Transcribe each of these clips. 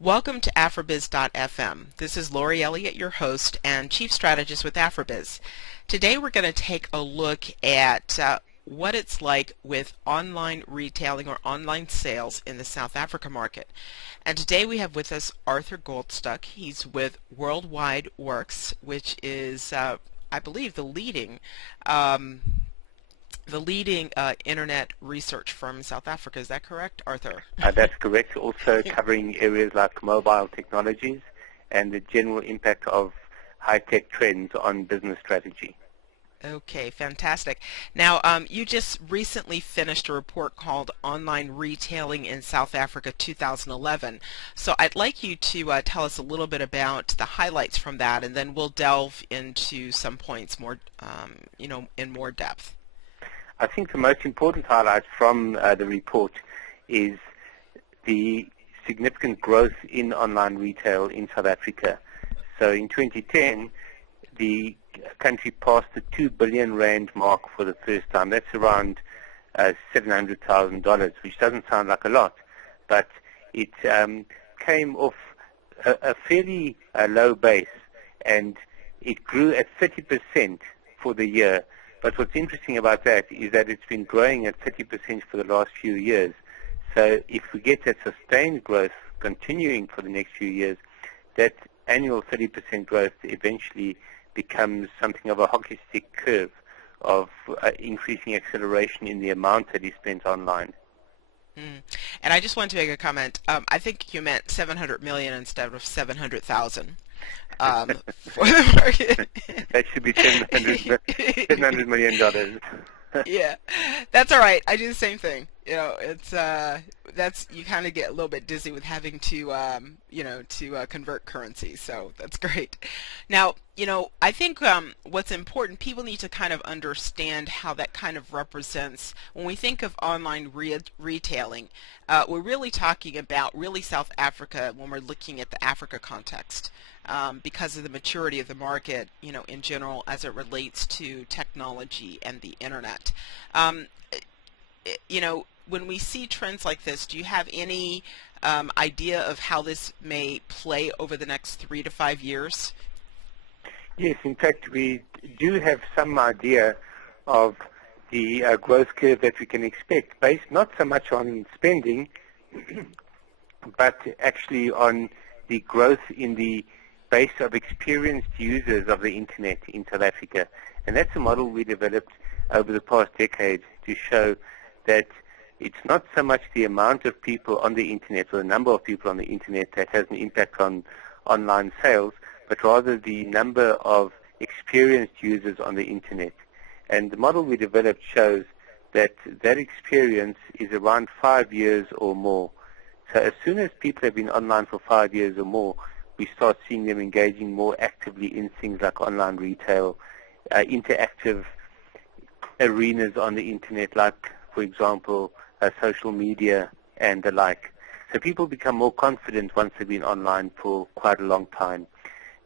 Welcome to AfroBiz.fm. This is Lori Elliott, your host and Chief Strategist with AfroBiz. Today we're going to take a look at what it's like with online retailing or online sales in the South Africa market. And today we have with us Arthur Goldstuck. He's with Worldwide Works, which is, I believe, the leading internet research firm in South Africa. Is that correct, Arthur? That's correct. Also covering areas like mobile technologies and the general impact of high-tech trends on business strategy. Okay, fantastic. Now, you just recently finished a report called Online Retailing in South Africa 2011. So I'd like you to tell us a little bit about the highlights from that, and then we'll delve into some points more, in more depth. I think the most important highlight from the report is the significant growth in online retail in South Africa. So in 2010, the country passed the 2 billion rand mark for the first time. That's around $700,000, which doesn't sound like a lot, but it came off a fairly low base, and it grew at 30% for the year. But what's interesting about that is that it's been growing at 30% for the last few years. So if we get that sustained growth continuing for the next few years, that annual 30% growth eventually becomes something of a hockey stick curve of increasing acceleration in the amount that is spent online. And I just want to make a comment. I think you meant 700 million instead of 700,000. For the market. That should be $700 million. Yeah, that's all right. I do the same thing. It's you kind of get a little bit dizzy with having to convert currency. So that's great. Now, I think what's important, people need to kind of understand how that kind of represents when we think of online retailing. We're really talking about really South Africa when we're looking at the Africa context. Because of the maturity of the market, in general, as it relates to technology and the internet. When we see trends like this, do you have any idea of how this may play over the next 3 to 5 years? Yes, in fact, we do have some idea of the growth curve that we can expect, based not so much on spending, but actually on the growth in the base of experienced users of the internet in South Africa. And that's a model we developed over the past decade to show that it's not so much the amount of people on the internet or the number of people on the internet that has an impact on online sales, but rather the number of experienced users on the internet. And the model we developed shows that that experience is around 5 years or more. So as soon as people have been online for 5 years or more, we start seeing them engaging more actively in things like online retail, interactive arenas on the internet, like, for example, social media and the like. So people become more confident once they've been online for quite a long time.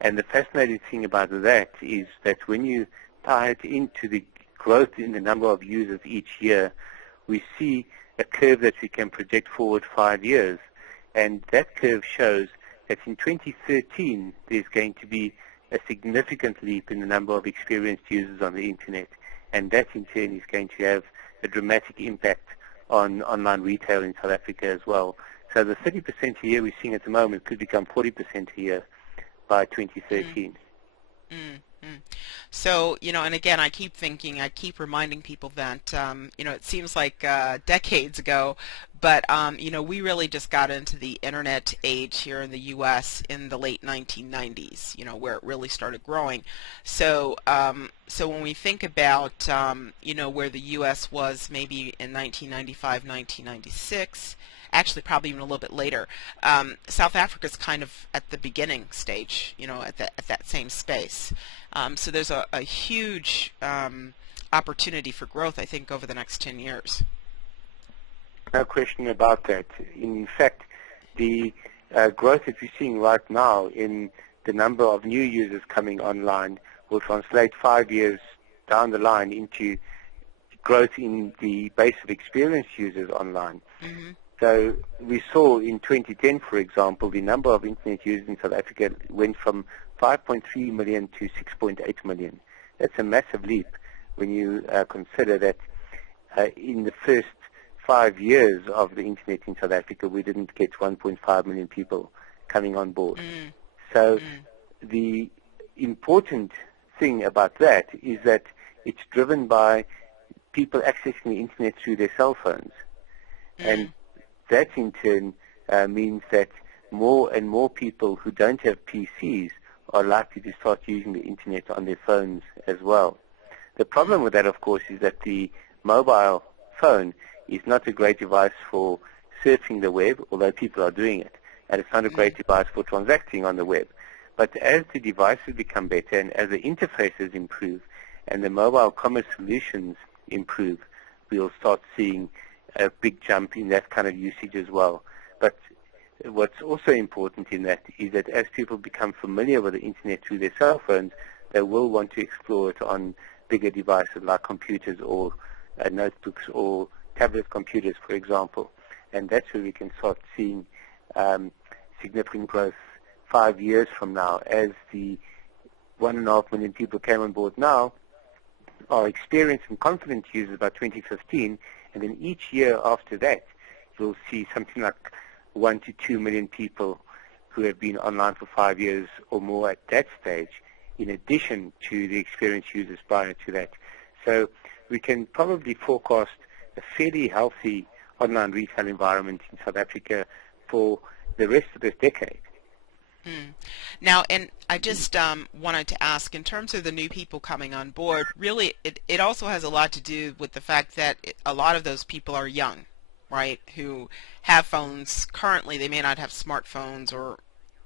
And the fascinating thing about that is that when you tie it into the growth in the number of users each year, we see a curve that we can project forward 5 years. And that curve shows that in 2013, there's going to be a significant leap in the number of experienced users on the internet. And that, in turn, is going to have a dramatic impact on online retail in South Africa as well. So the 30% a year we're seeing at the moment could become 40% a year by 2013. So, and again, I keep reminding people that, it seems like decades ago, but, we really just got into the internet age here in the U.S. in the late 1990s, where it really started growing. So, so when we think about, where the U.S. was maybe in 1995, 1996, actually probably even a little bit later, South Africa's kind of at the beginning stage, at that same space. So there's a huge opportunity for growth, I think, over the next 10 years. No question about that. In fact, the growth that we're seeing right now in the number of new users coming online will translate 5 years down the line into growth in the base of experienced users online. So we saw in 2010, for example, the number of internet users in South Africa went from 5.3 million to 6.8 million. That's a massive leap when you consider that in the first 5 years of the internet in South Africa, we didn't get 1.5 million people coming on board. So the important thing about that is that it's driven by people accessing the internet through their cell phones. And that in turn means that more and more people who don't have PCs are likely to start using the internet on their phones as well. The problem with that, of course, is that the mobile phone is not a great device for surfing the web, although people are doing it. And it's not a great device for transacting on the web. But as the devices become better and as the interfaces improve and the mobile commerce solutions improve, we'll start seeing a big jump in that kind of usage as well. But what's also important in that is that as people become familiar with the internet through their cell phones, they will want to explore it on bigger devices like computers or notebooks or tablet computers, for example. And that's where we can start seeing significant growth 5 years from now, as the 1.5 million people came on board now are experienced and confident users by 2015, and then each year after that, you'll see something like 1 to 2 million people who have been online for 5 years or more at that stage, in addition to the experienced users prior to that. So we can probably forecast a fairly healthy online retail environment in South Africa for the rest of this decade. Now, and I just wanted to ask, in terms of the new people coming on board, really it also has a lot to do with the fact that a lot of those people are young, right, who have phones. Currently, they may not have smartphones or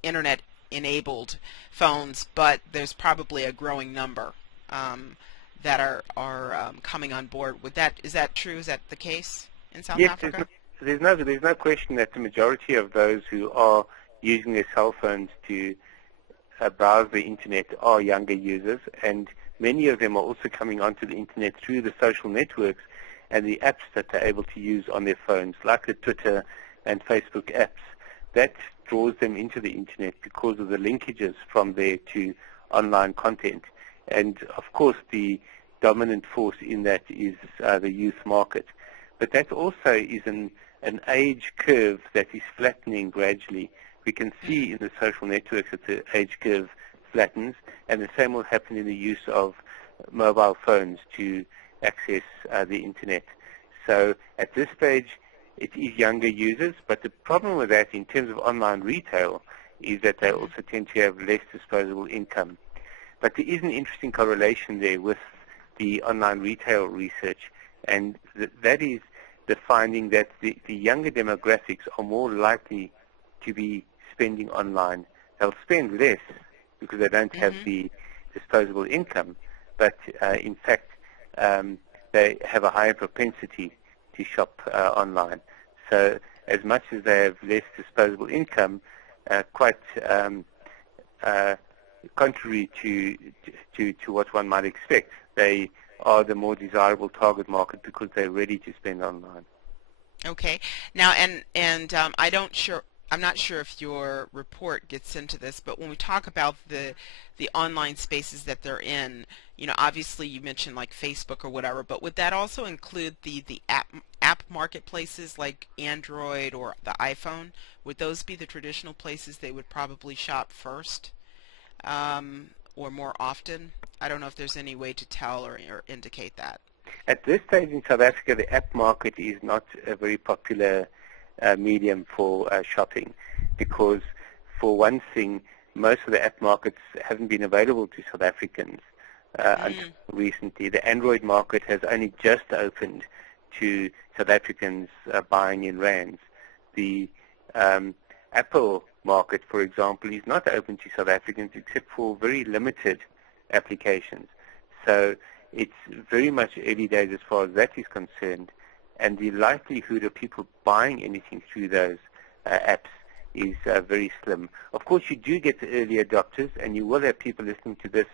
internet-enabled phones, but there's probably a growing number that are coming on board. Is that true? Is that the case in South Africa? There's no question that the majority of those who are using their cell phones to browse the internet are younger users, and many of them are also coming onto the internet through the social networks and the apps that they're able to use on their phones, like the Twitter and Facebook apps. That draws them into the internet because of the linkages from there to online content. And of course, the dominant force in that is the youth market. But that also is an age curve that is flattening gradually. We can see in the social networks that the age curve flattens, and the same will happen in the use of mobile phones to access the internet. So at this stage, it is younger users, but the problem with that in terms of online retail is that they also tend to have less disposable income. But there is an interesting correlation there with the online retail research, and that is the finding that the younger demographics are more likely to be spending online. They'll spend less because they don't have the disposable income, but in fact they have a higher propensity to shop online. So as much as they have less disposable income, quite contrary to what one might expect, they are the more desirable target market because they're ready to spend online. Okay. Now, and I'm not sure if your report gets into this, but when we talk about the online spaces that they're in, obviously you mentioned like Facebook or whatever, but would that also include the app marketplaces like Android or the iPhone? Would those be the traditional places they would probably shop first, or more often? I don't know if there's any way to tell or indicate that. At this stage in South Africa, the app market is not a very popular medium for shopping, because for one thing, most of the app markets haven't been available to South Africans until recently. The Android market has only just opened to South Africans buying in rands. The Apple market, for example, is not open to South Africans except for very limited applications. So it's very much early days as far as that is concerned, and the likelihood of people buying anything through those apps is very slim. Of course, you do get the early adopters, and you will have people listening to this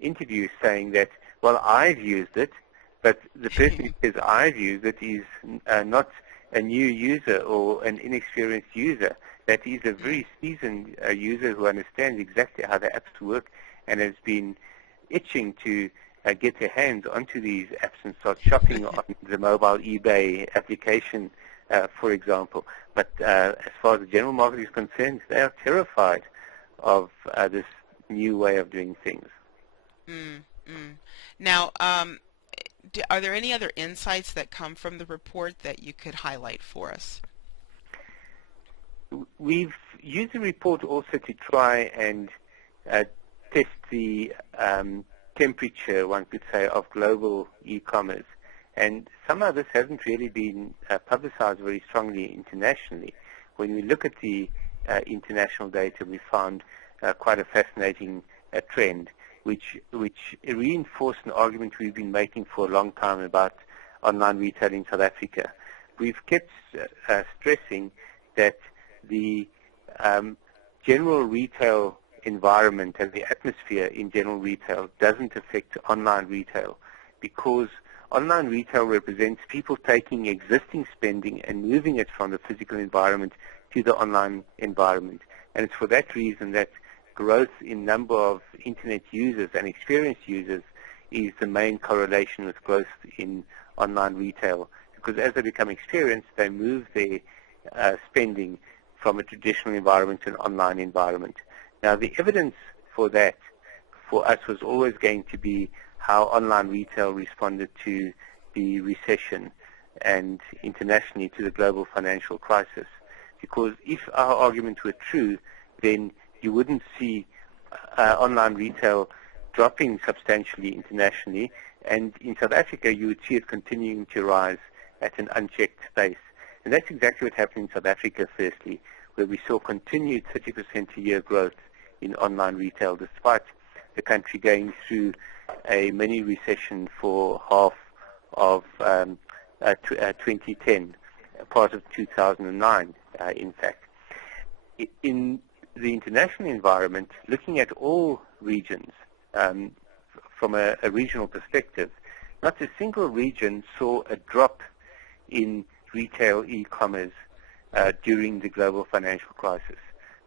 interview saying that, well, I've used it, but the person who says I've used it is not a new user or an inexperienced user that is a very seasoned user who understands exactly how the apps work and has been itching to get their hands onto these apps and start shopping on the mobile eBay application, for example. But as far as the general market is concerned, they are terrified of this new way of doing things. Now, are there any other insights that come from the report that you could highlight for us? We've used the report also to try and test the temperature, one could say, of global e-commerce. And somehow this hasn't really been publicized very strongly internationally. When we look at the international data, we found quite a fascinating trend, which reinforced an argument we've been making for a long time about online retail in South Africa. We've kept stressing that the general retail environment and the atmosphere in general retail doesn't affect online retail, because online retail represents people taking existing spending and moving it from the physical environment to the online environment. And it's for that reason that growth in number of internet users and experienced users is the main correlation with growth in online retail, because as they become experienced, they move their spending from a traditional environment to an online environment. Now, the evidence for that for us was always going to be how online retail responded to the recession and internationally to the global financial crisis. Because if our argument were true, then you wouldn't see online retail dropping substantially internationally, and in South Africa you would see it continuing to rise at an unchecked pace. And that's exactly what happened in South Africa, firstly, where we saw continued 30% a year growth in online retail, despite the country going through a mini recession for half of 2010, part of 2009, in fact. In the international environment, looking at all regions from a regional perspective, not a single region saw a drop in retail e-commerce during the global financial crisis.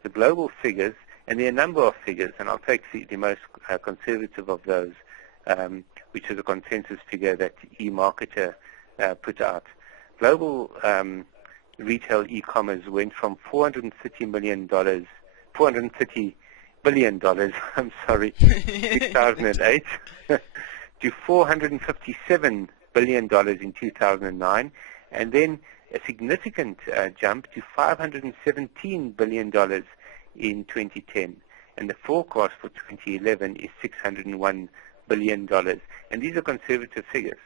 The global figures, and there are a number of figures, and I'll take the most conservative of those, which is a consensus figure that eMarketer put out. Global retail e-commerce went from $430 billion, I'm sorry, 2008, to $457 billion in 2009, and then a significant jump to $517 billion in 2010. And the forecast for 2011 is $601 billion. And these are conservative figures.